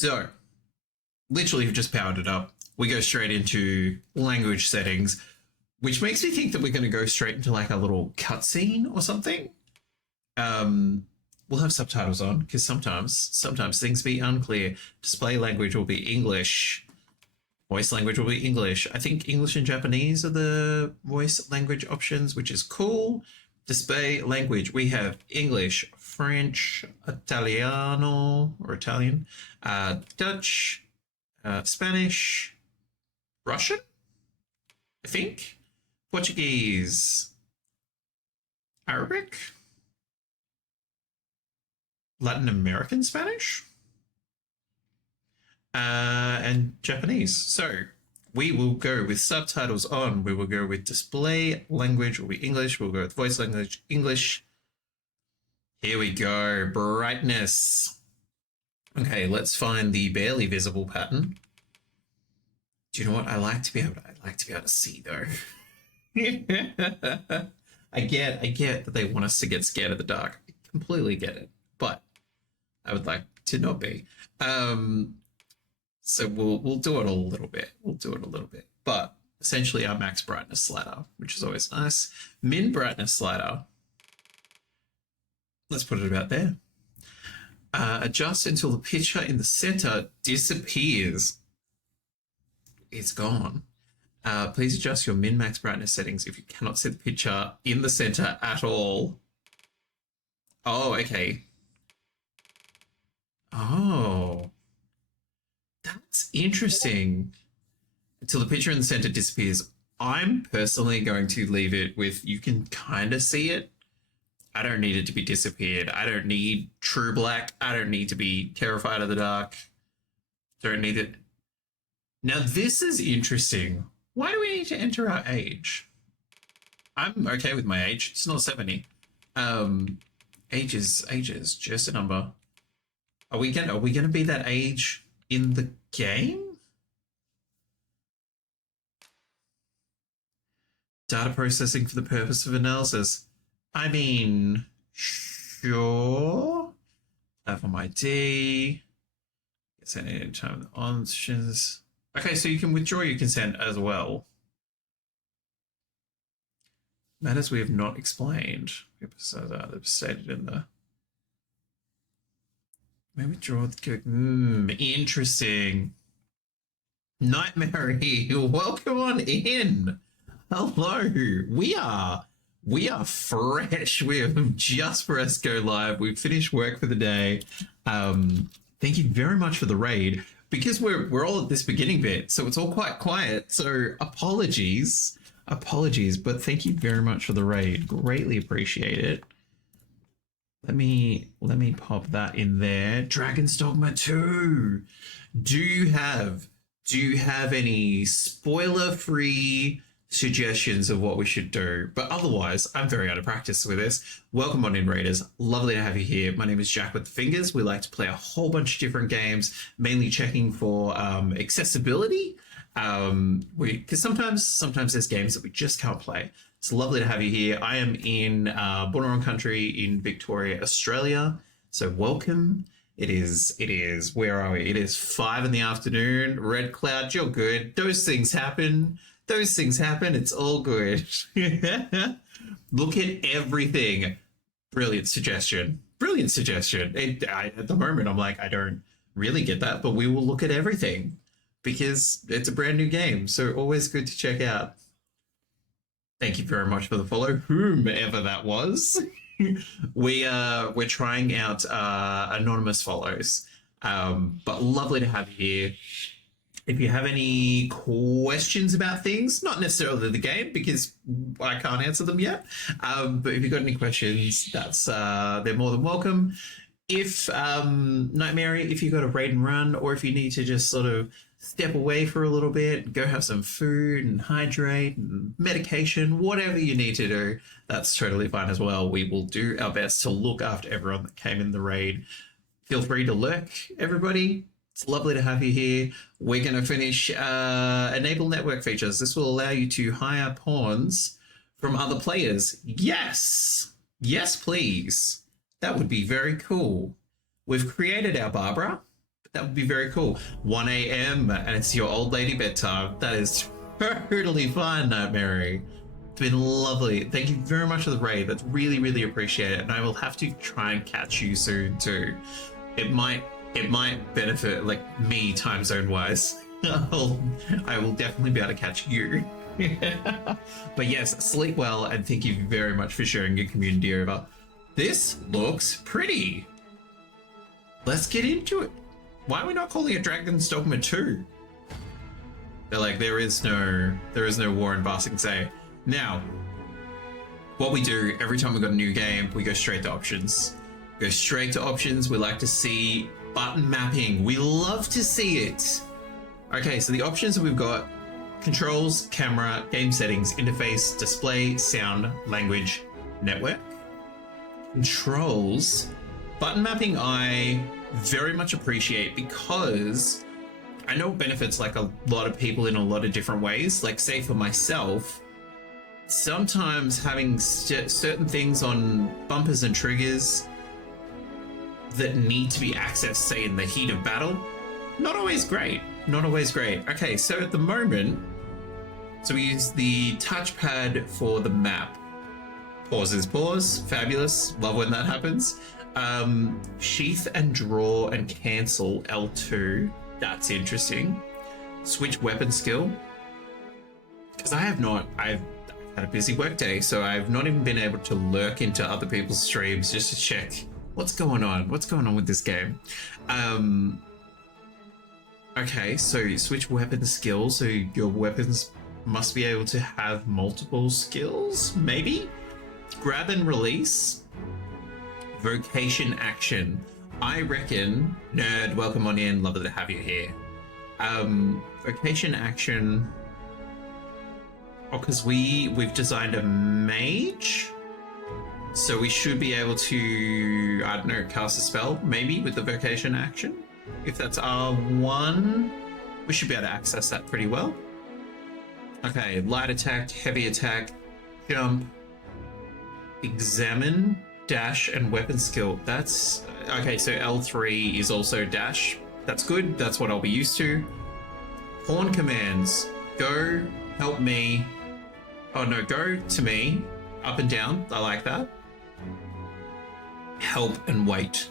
So, literally, you've just powered it up. We go straight into language settings, which makes me think that we're going to go straight into like a little cutscene or something. We'll have subtitles on because sometimes things be unclear. Display language will be English. Voice language will be English. I think English and Japanese are the voice language options, which is cool. Display language. We have English, French, Italiano or Italian, Dutch, Spanish, Russian, I think, Portuguese, Arabic, Latin American Spanish, and Japanese. So we will go with subtitles on. We will go with display language will be English. We'll go with voice language English. Here we go. Brightness. Okay, let's find the barely visible pattern. Do you know what I like to be able to see though? I get that they want us to get scared of the dark. I completely get it, but I would like to not be. So we'll do it a little bit. But essentially our max brightness slider, which is always nice. Min brightness slider. Let's put it about there. Adjust until the picture in the center disappears. It's gone. Please adjust your min-max brightness settings if you cannot see the picture in the center at all. Oh, okay. Oh, that's interesting. Until the picture in the center disappears. I'm personally going to leave it with you can kind of see it. I don't need it to be disappeared. I don't need true black. I don't need to be terrified of the dark. Don't need it. Now, this is interesting. Why do we need to enter our age? I'm okay with my age. It's not 70. Age is just a number. Are we gonna be that age in the game? Data processing for the purpose of analysis. I mean, sure. Platform ID. It's any time options. Okay, so you can withdraw your consent as well. Matters we have not explained. So they've stated in the. May withdraw the. Interesting. Nightmare, welcome on in. Hello. We are fresh. We have just pressed go live. We've finished work for the day. Thank you very much for the raid. Because we're all at this beginning bit, so it's all quite quiet. So apologies, but thank you very much for the raid. Greatly appreciate it. Let me pop that in there. Dragon's Dogma 2. Do you have any spoiler-free suggestions of what we should do? But otherwise, I'm very out of practice with this. Welcome on in, Raiders. Lovely to have you here. My name is Jack with the Fingers. We like to play a whole bunch of different games, mainly checking for accessibility. Because sometimes there's games that we just can't play. It's lovely to have you here. I am in Bunurong country in Victoria, Australia. So welcome. It is, where are we? It is 5 PM. Red Cloud, you're good. Those things happen. It's all good. Look at everything. Brilliant suggestion. At the moment, I'm like, I don't really get that, but we will look at everything because it's a brand new game. So always good to check out. Thank you very much for the follow, whomever that was. We're trying out anonymous follows, but lovely to have you here. If you have any questions about things, not necessarily the game because I can't answer them yet, but if you've got any questions, that's they're more than welcome. If Nightmare, if you've got a raid and run, or if you need to just sort of step away for a little bit, go have some food and hydrate and medication, whatever you need to do, that's totally fine as well. We will do our best to look after everyone that came in the raid. Feel free to lurk, everybody. It's lovely to have you here. We're going to finish enable network features. This will allow you to hire pawns from other players. Yes, please. That would be very cool. We've created our Barbara. That would be very cool. 1 a.m. and it's your old lady bedtime. That is totally fine, Nightmare. It's been lovely. Thank you very much for the raid. That's really, really appreciated. And I will have to try and catch you soon too. It might benefit like me time zone wise. I will definitely be able to catch you. But yes, sleep well, and thank you very much for sharing your community over. This looks pretty. Let's get into it. Why are we not calling it Dragon's Dogma 2? They're like, there is no war in Basing Say. Now, what we do every time we got a new game, we go straight to options. We like to see button mapping. We love to see it. Okay, so the options that we've got: controls, camera, game settings, interface, display, sound, language, network. Controls. Button mapping I very much appreciate because I know it benefits like a lot of people in a lot of different ways. Like, say for myself, sometimes having certain things on bumpers and triggers that need to be accessed, say in the heat of battle, not always great. Okay, so at the moment, so we use the touchpad for the map. Pause is pause, fabulous, love when that happens. Sheath and draw and cancel L2, that's interesting. Switch weapon skill, because I've had a busy work day, so I've not even been able to lurk into other people's streams just to check what's going on with this game. Okay, so switch weapon skill, so your weapons must be able to have multiple skills, maybe? Grab and release. Vocation action. I reckon, nerd, welcome on in, lovely to have you here. Vocation action. Oh, because we've designed a mage, so we should be able to, I don't know, cast a spell maybe with the vocation action. If that's R1, we should be able to access that pretty well. Okay, light attack, heavy attack, jump, examine, dash, and weapon skill. That's okay. So L3 is also dash. That's good. That's what I'll be used to. Pawn commands: go, help me. Oh no, go to me, up and down. I like that. Help and wait.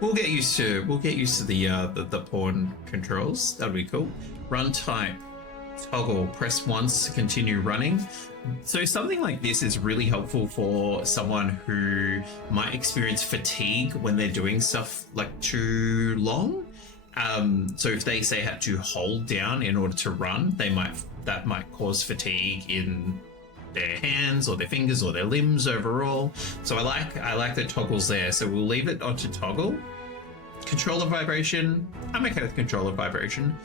We'll get used to the pawn controls. That'll be cool. Run type. Toggle, press once to continue running. So something like this is really helpful for someone who might experience fatigue when they're doing stuff like too long. So if they say had to hold down in order to run, that might cause fatigue in their hands or their fingers or their limbs overall. So I like the toggles there. So we'll leave it onto toggle. Controller vibration. I'm okay with controller vibration.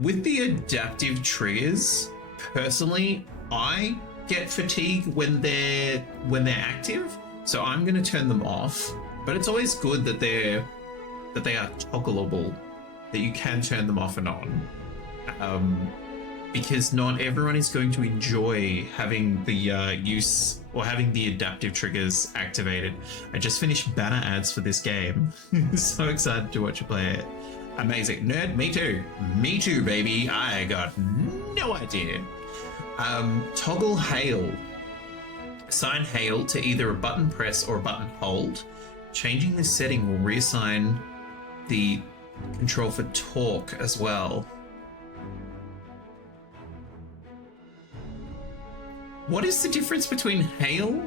With the adaptive triggers, personally, I get fatigue when they're active, so I'm going to turn them off. But it's always good that they are toggleable, that you can turn them off and on, because not everyone is going to enjoy having the use or having the adaptive triggers activated. I just finished banner ads for this game. So excited to watch you play it. Amazing. Nerd, me too. Me too, baby. I got no idea. Toggle hail. Assign hail to either a button press or a button hold. Changing this setting will reassign the control for talk as well. What is the difference between hail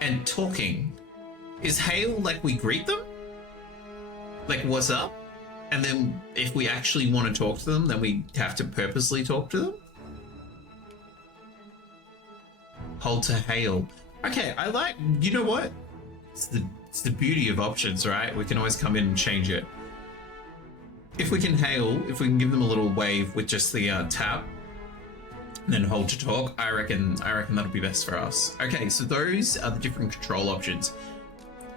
and talking? Is hail like we greet them? Like, what's up? And then if we actually want to talk to them, then we have to purposely talk to them? Hold to hail. Okay, I like, you know what? It's the beauty of options, right? We can always come in and change it. If we can hail, if we can give them a little wave with just the tap, and then hold to talk, I reckon that'll be best for us. Okay, so those are the different control options.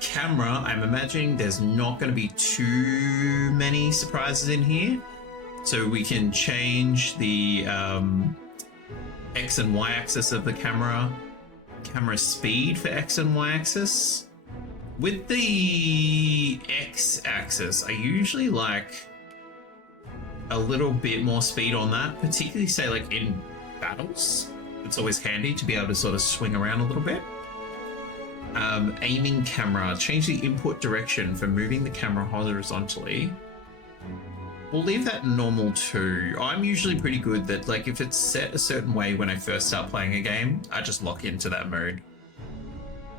Camera, I'm imagining there's not going to be too many surprises in here, so we can change the X and Y axis of the camera speed for X and Y axis, With the X-axis, I usually like a little bit more speed on that, particularly say like in battles. It's always handy to be able to sort of swing around a little bit. Aiming camera, change the input direction for moving the camera horizontally. We'll leave that normal too. I'm usually pretty good that like if it's set a certain way when I first start playing a game, I just lock into that mode.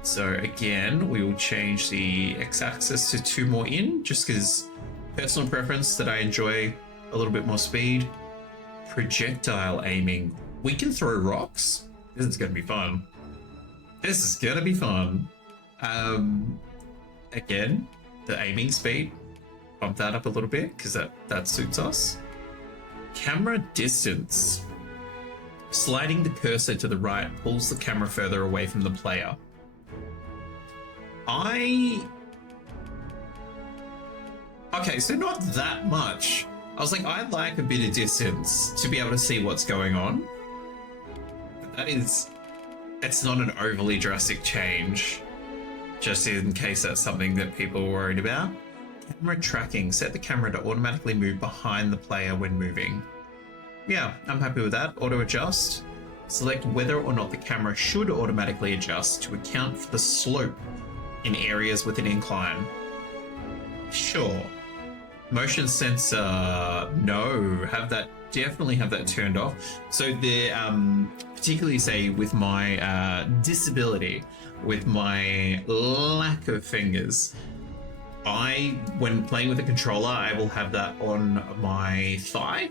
So again, we will change the X-axis to 2 more in, just because personal preference that I enjoy a little bit more speed. Projectile aiming. We can throw rocks. This is going to be fun. This is going to be fun. Again, the aiming speed. Bump that up a little bit because that suits us. Camera distance. Sliding the cursor to the right pulls the camera further away from the player. Okay, so not that much. I was like, I like a bit of distance to be able to see what's going on. But it's not an overly drastic change, just in case that's something that people are worried about. Camera tracking, set the camera to automatically move behind the player when moving. Yeah, I'm happy with that. Auto adjust. Select whether or not the camera should automatically adjust to account for the slope in areas with an incline. Sure. Motion sensor, no, definitely have that turned off. So the particularly say with my disability, with my lack of fingers, when playing with a controller, I will have that on my thigh,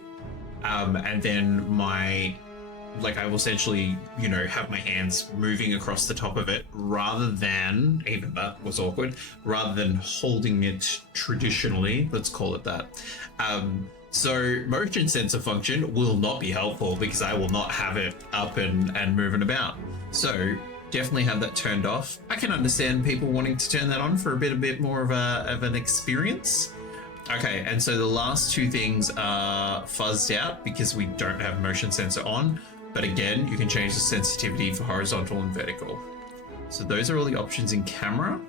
and then I will essentially, have my hands moving across the top of it rather than, even that was awkward, rather than holding it traditionally, let's call it that. So motion sensor function will not be helpful because I will not have it up and moving about. So definitely have that turned off. I can understand people wanting to turn that on for a bit more of an experience. Okay, and so the last 2 things are fuzzed out because we don't have motion sensor on. But again, you can change the sensitivity for horizontal and vertical. So those are all the options in camera.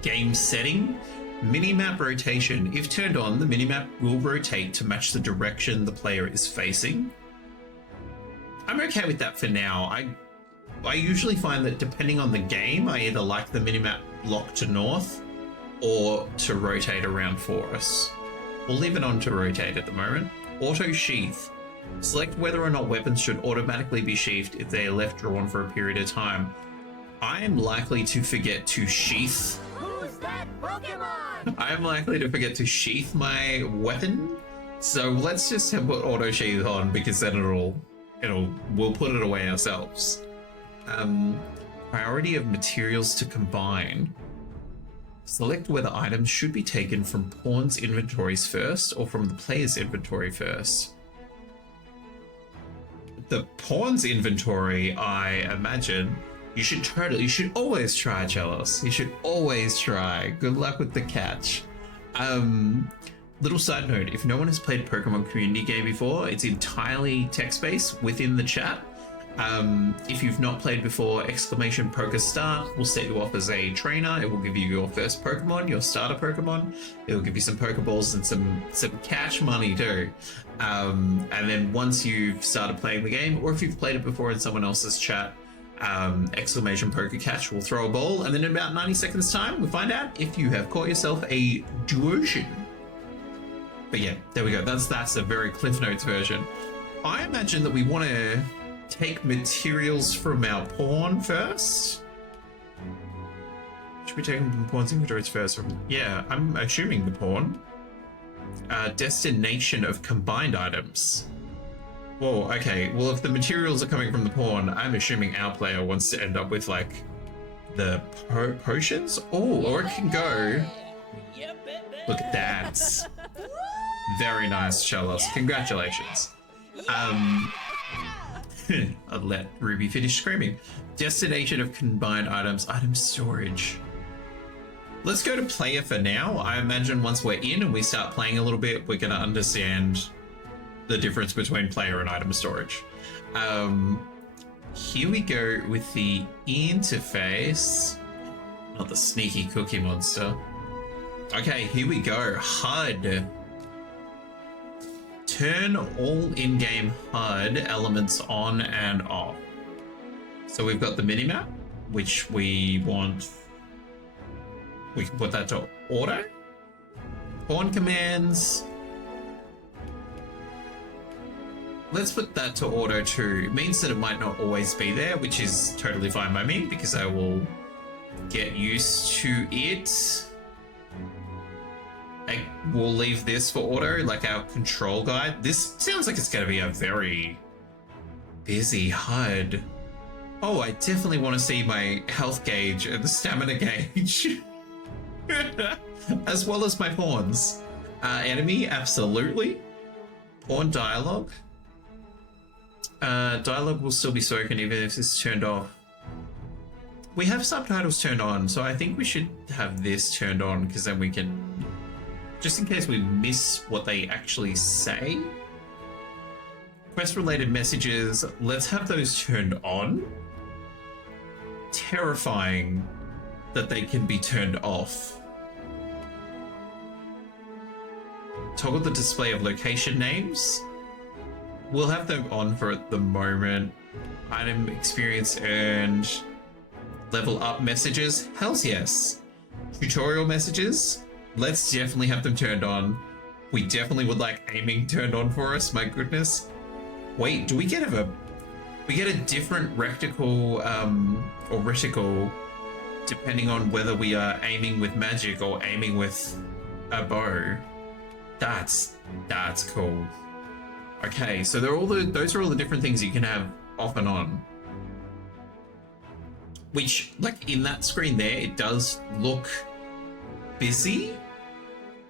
Game setting, minimap rotation. If turned on, the minimap will rotate to match the direction the player is facing. I'm okay with that for now. I usually find that depending on the game, I either like the minimap locked to north or to rotate around for us. We'll leave it on to rotate at the moment. Auto sheath. Select whether or not weapons should automatically be sheathed if they are left drawn for a period of time. I am likely to forget to sheath. Who's that Pokemon? I am likely to forget to sheath my weapon. So let's just put auto sheath on because then we'll put it away ourselves. Priority of materials to combine. Select whether items should be taken from pawn's inventories first or from the player's inventory first. The pawn's inventory, I imagine, you should always try, Chalice. You should always try. Good luck with the catch. Little side note, if no one has played Pokemon Community Game before, it's entirely text-based within the chat. If you've not played before, !PokeStart will set you off as a trainer. It will give you your first Pokemon, your starter Pokemon. It will give you some Pokeballs and some cash money too. And then once you've started playing the game, or if you've played it before in someone else's chat, !PokeCatch will throw a ball, and then in about 90 seconds time, we find out if you have caught yourself a Duosion. But yeah, there we go. That's a very Cliff Notes version. I imagine that we want to take materials from our pawn first. Should we take them from pawn's inventories first? Yeah, I'm assuming the pawn. Destination of combined items. Whoa, okay. Well, if the materials are coming from the pawn, I'm assuming our player wants to end up with like the potions. Oh, or it can go. Look at that. Very nice, Chalice. Congratulations. I'll let Ruby finish screaming. Destination of combined items, item storage. Let's go to player for now. I imagine once we're in and we start playing a little bit, we're going to understand the difference between player and item storage. Here we go with the interface. Not the sneaky cookie monster. Okay, here we go. HUD. Turn all in-game HUD elements on and off. So we've got the minimap, which we want. We can put that to auto. Pawn commands. Let's put that to auto too. It means that it might not always be there, which is totally fine by me because I will get used to it. We'll leave this for auto, like our control guide. This sounds like it's going to be a very busy HUD. Oh, I definitely want to see my health gauge and the stamina gauge. As well as my pawns. Enemy, absolutely. Pawn dialogue. Dialogue will still be spoken even if this is turned off. We have subtitles turned on, so I think we should have this turned on because then we can, just in case we miss what they actually say. Quest related messages, let's have those turned on. Terrifying that they can be turned off. Toggle the display of location names. We'll have them on for the moment. Item experience earned. Level up messages. Hells yes. Tutorial messages. Let's definitely have them turned on. We definitely would like aiming turned on for us. My goodness. Wait, do we get a different reticle or reticle depending on whether we are aiming with magic or aiming with a bow? That's cool. Okay, so those are all the different things you can have off and on. Which, like in that screen there, it does look busy,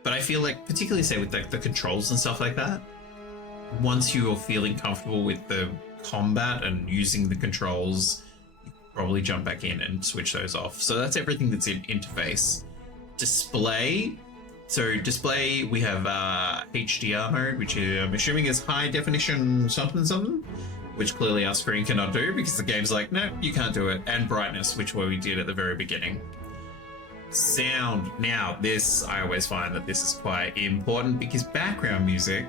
but I feel like, particularly say with like the controls and stuff like that, once you're feeling comfortable with the combat and using the controls, you probably jump back in and switch those off. So that's everything that's in interface. Display. So display, we have HDR mode, which I'm assuming is high definition something, which clearly our screen cannot do because the game's like, no, you can't do it. And brightness, which we did at the very beginning. Sound. Now, this, I always find that this is quite important because background music,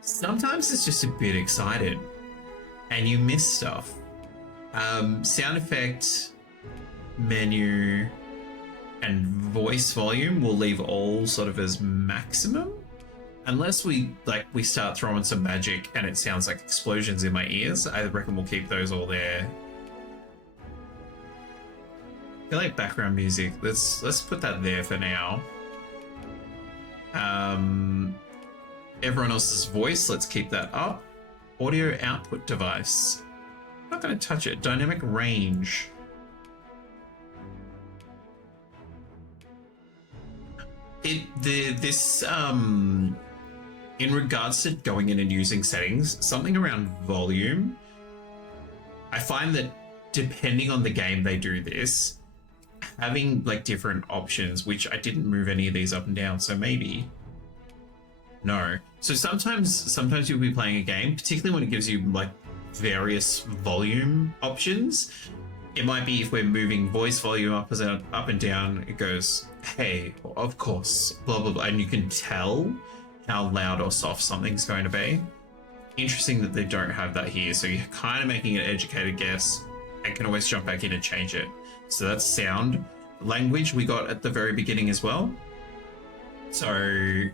sometimes it's just a bit excited and you miss stuff. Sound effect, menu, and voice volume will leave all sort of as maximum, unless we start throwing some magic and it sounds like explosions in my ears. I reckon we'll keep those all there. I feel like background music, let's put that there for now. Everyone else's voice, let's keep that up. Audio output device, I'm not going to touch it. Dynamic range. In regards to going in and using settings, something around volume, I find that depending on the game they do this, having like different options, which I didn't move any of these up and down, so maybe no. So sometimes you'll be playing a game, particularly when it gives you like various volume options. It might be if we're moving voice volume up and down, it goes, hey, of course, blah, blah, blah. And you can tell how loud or soft something's going to be. Interesting that they don't have that here. So you're kind of making an educated guess and can always jump back in and change it. So that's sound. Language we got at the very beginning as well. So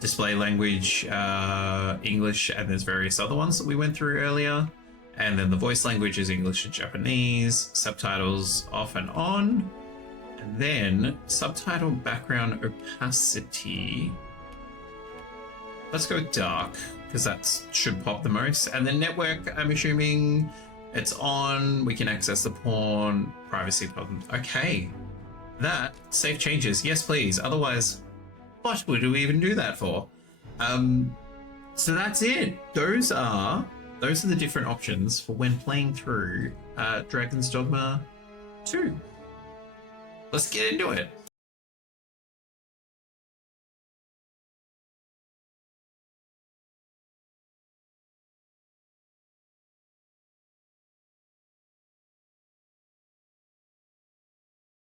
display language, English, and there's various other ones that we went through earlier. And then the voice language is English and Japanese, subtitles off and on. And then subtitle background opacity. Let's go dark, because that should pop the most. And then network, I'm assuming it's on. We can access the pawn, privacy problems. Okay, that, save changes. Yes, please. Otherwise, what would we even do that for? So that's it. Those are the different options for when playing through Dragon's Dogma 2. Let's get into it.